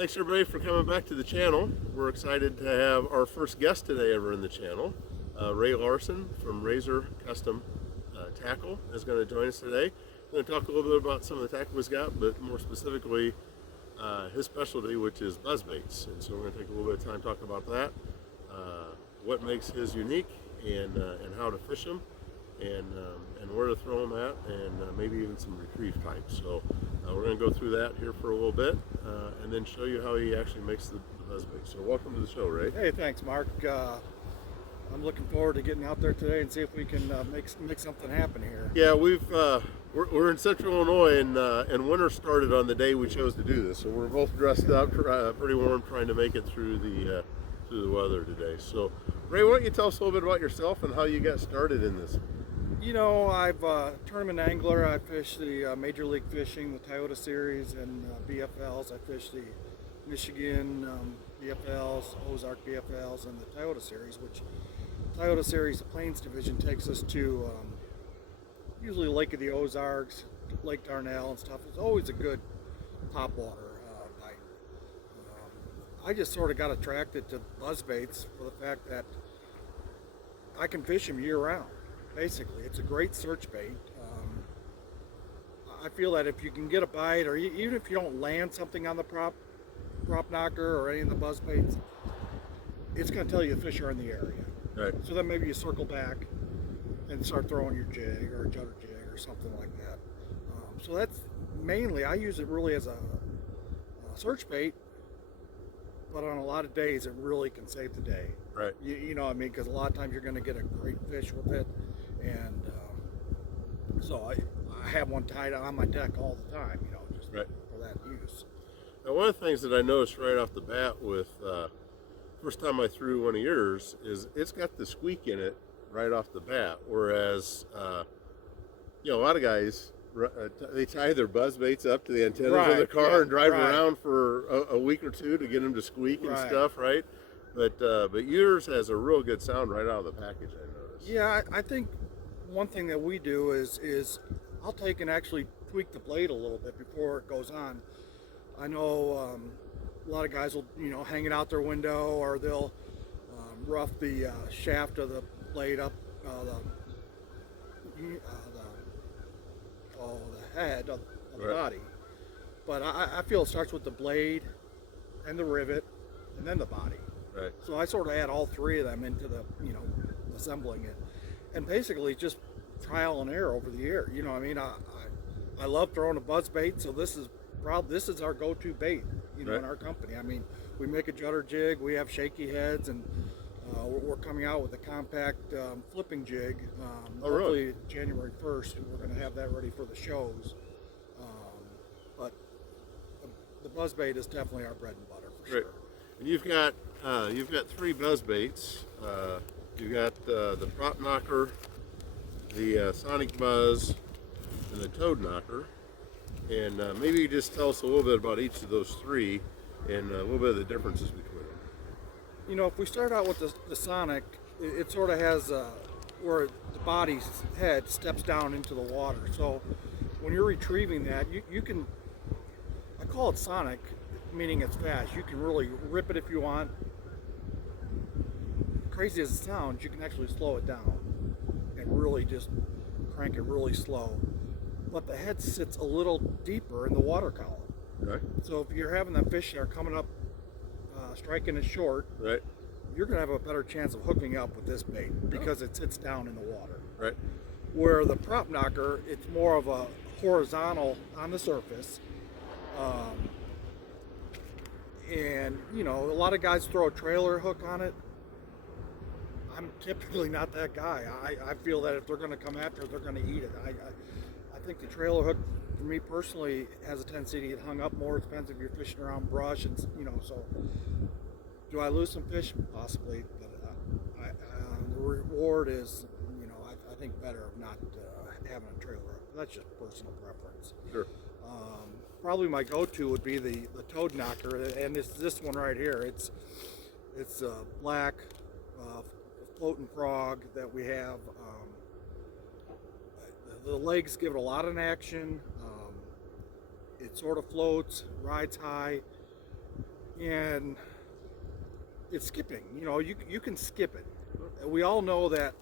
Thanks everybody for coming back to the channel. We're excited to have our first guest today ever in the channel. Ray Larson from Razor Custom Tackle is going to join us today. We're going to talk a little bit about some of the tackle he's got, but more specifically his specialty, which is Buzzbaits. And so we're going to take a little bit of time talking about that, what makes his unique, and how to fish them, and where to throw them at, and maybe even some retrieve types. So we're going to go through that here for a little bit, and then show you how he actually makes the buzzbait. So welcome to the show, Ray. Hey, thanks, Mark. I'm looking forward to getting out there today and see if we can make something happen here. Yeah, we're in Central Illinois, and winter started on the day we chose to do this. So we're both dressed up, pretty warm, trying to make it through the weather today. So, Ray, why don't you tell us a little bit about yourself and how you got started in this? You know, I'm a tournament angler. I fish the Major League Fishing, the Toyota Series, and BFLs. I fish the Michigan BFLs, Ozark BFLs, and the Toyota Series, which Toyota Series, the Plains Division, takes us to usually Lake of the Ozarks, Lake Darnell and stuff. It's always a good topwater bite. I just sort of got attracted to buzzbaits for the fact that I can fish them year round. Basically, it's a great search bait. I feel that if you can get a bite, or even if you don't land something on the prop knocker or any of the buzzbaits, it's going to tell you the fish are in the area. Right. So then maybe you circle back and start throwing your jig or a judder jig or something like that. So that's mainly, I use it really as a search bait, but on a lot of days it really can save the day. Right. You know what I mean? Because a lot of times you're going to get a great fish with it. And so I have one tied on my deck all the time, you know, just right. for that use. Now, one of the things that I noticed right off the bat with first time I threw one of yours is it's got the squeak in it right off the bat, whereas you know, a lot of guys they tie their buzzbaits up to the antennas of the car and drive around for a week or two to get them to squeak and stuff, right? But yours has a real good sound right out of the package, I noticed. Yeah, I think one thing that we do is I'll take and actually tweak the blade a little bit before it goes on. I know a lot of guys will, you know, hang it out their window, or they'll rough the shaft of the blade up, the head of the body. But I feel it starts with the blade and the rivet and then the body. Right. So I sort of add all three of them into the, you know, assembling it, and basically just trial and error over the year. You know, I mean, I love throwing a buzz bait, so this is our go-to bait, you know, in our company. I mean, we make a judder jig, we have shaky heads, and we're coming out with a compact flipping jig. Hopefully January 1st, we're going to have that ready for the shows. But the buzz bait is definitely our bread and butter for sure. And you've got three buzzbaits. You've got the prop knocker, the sonic buzz, and the toad knocker. And maybe you just tell us a little bit about each of those three and a little bit of the differences between them. You know, if we start out with the sonic, it sort of has where the body's head steps down into the water. So when you're retrieving that, you can, I call it sonic, meaning it's fast. You can really rip it if you want. Crazy as it sounds, you can actually slow it down and really just crank it really slow. But the head sits a little deeper in the water column. Right. So if you're having them fish that are coming up, striking it short, you're going to have a better chance of hooking up with this bait because it sits down in the water. Right. Where the prop knocker, it's more of a horizontal on the surface. And, you know, a lot of guys throw a trailer hook on it. I'm typically not that guy. I feel that if they're going to come after it, they're going to eat it. I think the trailer hook, for me personally, has a tendency to get hung up more. It depends if you're fishing around brush, and you know. So, do I lose some fish? Possibly, but the reward is, you know, I think better of not having a trailer hook. That's just personal preference. Sure. Probably my go-to would be the toad knocker, and it's this one right here. It's a black floating frog that we have. The legs give it a lot of action. It sort of floats, rides high. and it's skipping. You know, you can skip it. We all know that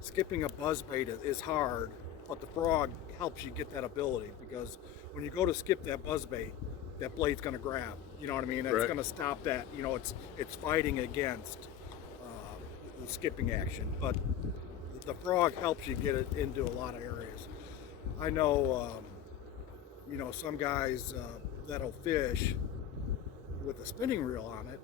skipping a buzzbait is hard, but the frog helps you get that ability, because when you go to skip that buzzbait, that blade's going to grab. You know what I mean? It's Right. going to stop that. You know, it's fighting against the skipping action, but the frog helps you get it into a lot of areas. I know, you know, some guys that'll fish with a spinning reel on it,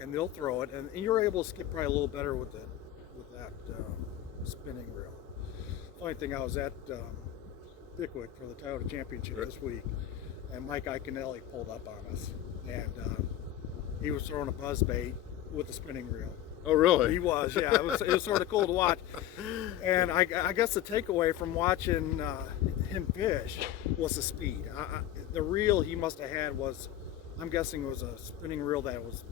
and they'll throw it, and you're able to skip probably a little better with that spinning reel. Funny thing, I was at Pickwick for the Toyota Championship this week, and Mike Iaconelli pulled up on us, and he was throwing a buzzbait with a spinning reel. Oh, really? He was, yeah. It was sort of cool to watch. And I guess the takeaway from watching him fish was the speed. The reel he must have had was, I'm guessing it was a spinning reel that was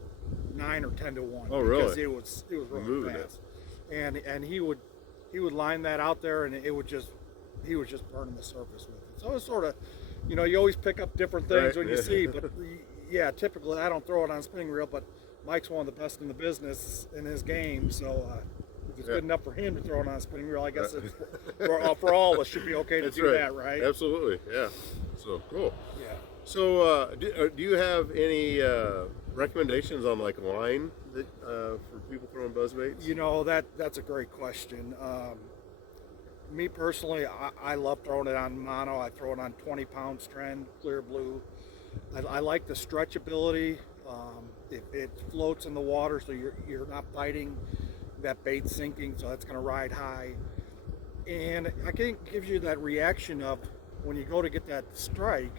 9 or 10 to 1. Oh, really? Because it was really fast. And he would line that out there, and he was just burning the surface with it. So it was sort of, you know, you always pick up different things when you see, but yeah, typically I don't throw it on a spinning reel, but Mike's one of the best in the business in his game, so if it's good enough for him to throw it on a spinning reel, I guess it's, for all of us should be okay to do that, right? Absolutely, yeah. So cool. Yeah. So do you have any recommendations on like line that for people throwing buzzbaits? You know, that's a great question. Me personally, I love throwing it on mono. I throw it on 20-pound strand, clear blue. I like the stretchability. It floats in the water, so you're not fighting that bait sinking, so it's going to ride high. And I think it gives you that reaction of when you go to get that strike,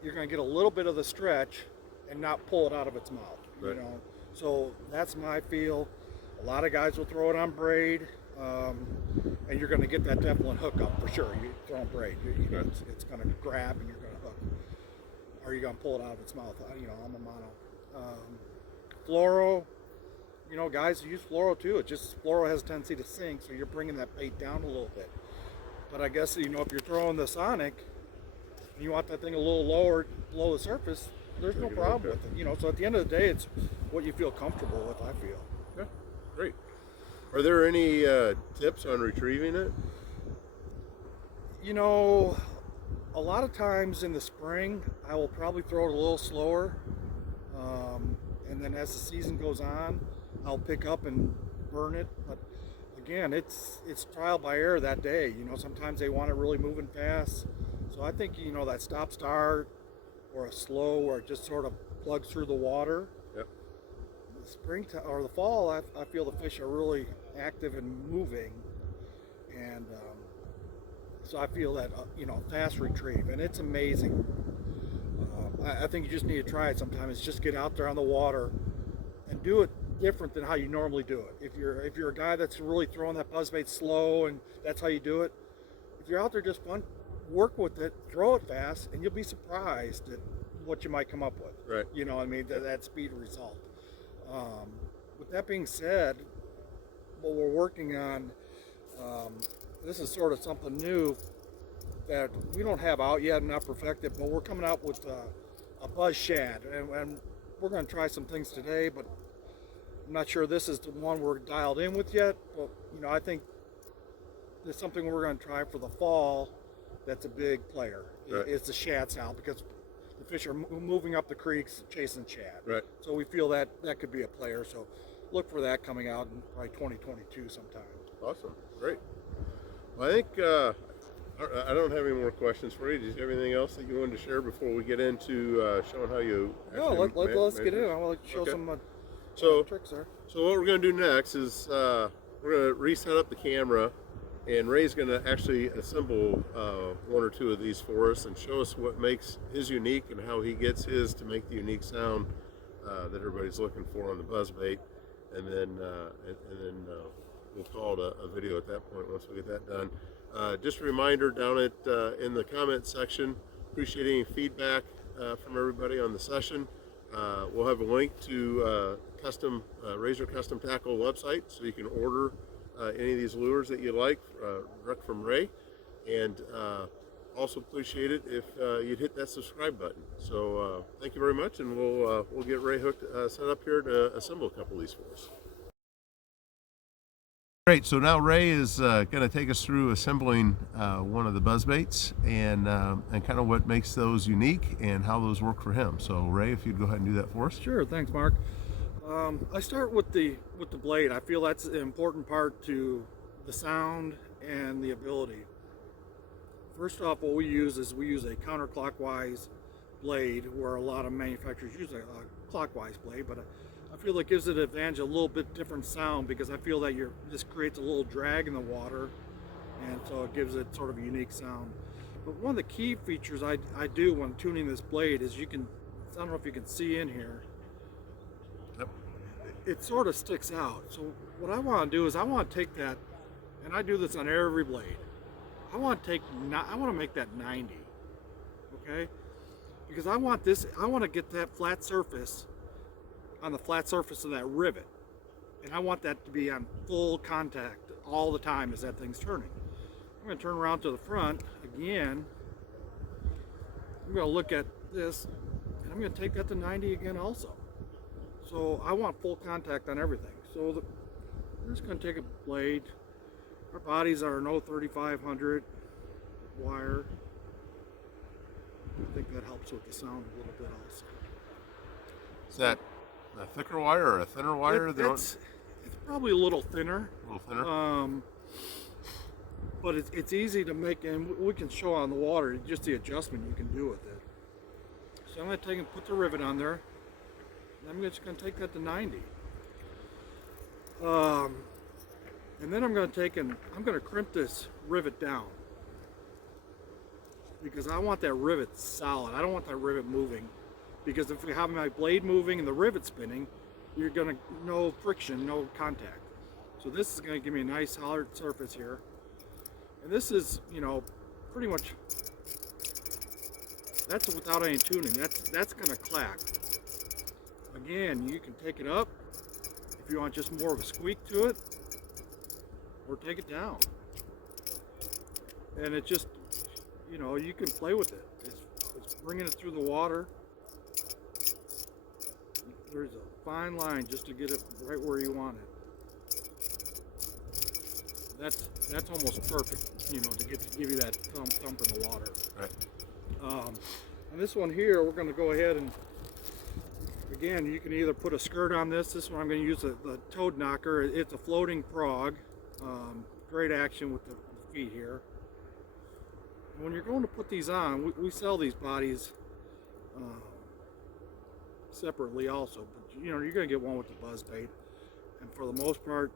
you're going to get a little bit of the stretch and not pull it out of its mouth. Right. You know, so that's my feel. A lot of guys will throw it on braid, and you're going to get that definite hook up for sure. You throw on braid, you know, it's going to grab and you're going to hook. Or you're going to pull it out of its mouth. You know, I'm a mono. Fluoro, you know, guys use fluoro too. Fluoro has a tendency to sink, so you're bringing that bait down a little bit. But I guess, you know, if you're throwing the Sonic and you want that thing a little lower below the surface, there's no problem with it. You know, so at the end of the day, it's what you feel comfortable with, I feel. Yeah, great. Are there any tips on retrieving it? You know, a lot of times in the spring, I will probably throw it a little slower. And then as the season goes on, I'll pick up and burn it. But again, it's trial by error that day. You know, sometimes they want it really moving fast. So I think, you know, that stop start or a slow where it just sort of plugs through the water. Yep. The spring or the fall, I feel the fish are really active and moving. And so I feel that, you know, fast retrieve, and it's amazing. I think you just need to try it sometimes. Just get out there on the water and do it different than how you normally do it. If you're a guy that's really throwing that buzzbait slow and that's how you do it, if you're out there just fun, work with it, throw it fast, and you'll be surprised at what you might come up with. Right. You know what I mean? That speed result. With that being said, what we're working on, this is sort of something new that we don't have out yet and not perfected, but we're coming out with a buzz shad, and we're going to try some things today, but I'm not sure this is the one we're dialed in with yet. But you know, I think there's something we're going to try for the fall that's a big player. Right. It's the shad sound, because the fish are moving up the creeks chasing shad. Right. So we feel that could be a player. So look for that coming out in probably 2022 sometime. Awesome, great. Well, I think I don't have any more questions for you. Do you have anything else that you wanted to share before we get into showing how you? No, let's get in. I want to show some tricks there. So what we're going to do next is we're going to reset up the camera, and Ray's going to actually assemble one or two of these for us and show us what makes his unique and how he gets his to make the unique sound that everybody's looking for on the buzzbait, and then we'll call it a video at that point once we get that done. Just a reminder down at in the comment section, appreciate any feedback from everybody on the session. We'll have a link to Razor Custom Tackle website, so you can order any of these lures that you like direct from Ray. And also appreciate it if you'd hit that subscribe button. So thank you very much, and we'll get Ray hooked set up here to assemble a couple of these for us. Great. So now Ray is going to take us through assembling one of the Buzzbaits and kind of what makes those unique and how those work for him. So Ray, if you'd go ahead and do that for us. Sure, thanks, Mark. I start with the blade. I feel that's an important part to the sound and the ability. First off, what we use is a counterclockwise blade, where a lot of manufacturers use a clockwise blade, but I feel it gives it an advantage, a little bit different sound, because I feel that this creates a little drag in the water, and so it gives it sort of a unique sound. But one of the key features I do when tuning this blade is I don't know if you can see in here, Yep. it sort of sticks out. So what I want to do is I want to take that, and I do this on every blade. I want to make that 90, okay? Because I want to get that flat surface on the flat surface of that rivet, and I want that to be on full contact all the time as that thing's turning. I'm going to turn around to the front again. I'm going to look at this, and I'm going to take that to 90 again also. So I want full contact on everything. So we're just going to take a blade. Our bodies are an 03500 wire. I think that helps with the sound a little bit also. Is that a thicker wire or a thinner wire? It's probably a little thinner. A little thinner. But it's easy to make, and we can show on the water just the adjustment you can do with it. So I'm going to take and put the rivet on there. And I'm just going to take that to 90. And then I'm going to crimp this rivet down, because I want that rivet solid. I don't want that rivet moving, because if you have my blade moving and the rivet spinning, you're going to no friction, no contact. So this is going to give me a nice solid surface here. And this is, pretty much, that's without any tuning. That's going to clack. Again, you can take it up if you want just more of a squeak to it, or take it down. And it just, you can play with it. It's bringing it through the water. There's a fine line just to get it right where you want it. That's almost perfect, to give you that thump in the water. Right. And this one here, we're going to go ahead and, again, you can either put a skirt on this. This one I'm going to use the toad knocker. It's a floating frog. Great action with the feet here. And when you're going to put these on, we sell these bodies separately also, but you're going to get one with the Buzzbait, and for the most part,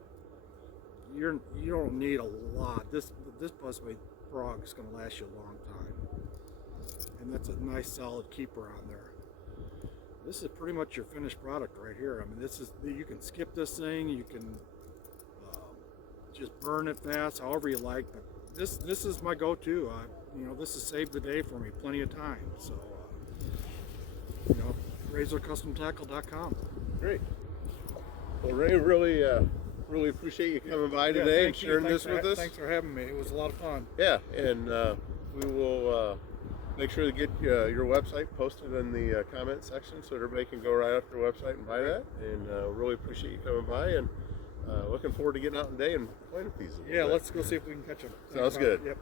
you don't need a lot. This Buzzbait frog is going to last you a long time, and that's a nice solid keeper on there. This is pretty much your finished product right here. I mean, you can skip this thing, you can just burn it fast, however you like. But this is my go-to. This has saved the day for me plenty of times. So, RazorCustomTackle.com. Great. Well, Ray, really appreciate you coming by today and sharing this with us. Thanks for having me. It was a lot of fun. Yeah, and we will make sure to get your website posted in the comment section so everybody can go right up to your website and buy that. And really appreciate you coming by, and looking forward to getting out today and playing with these. Yeah, let's go see if we can catch them. Sounds good. Yep.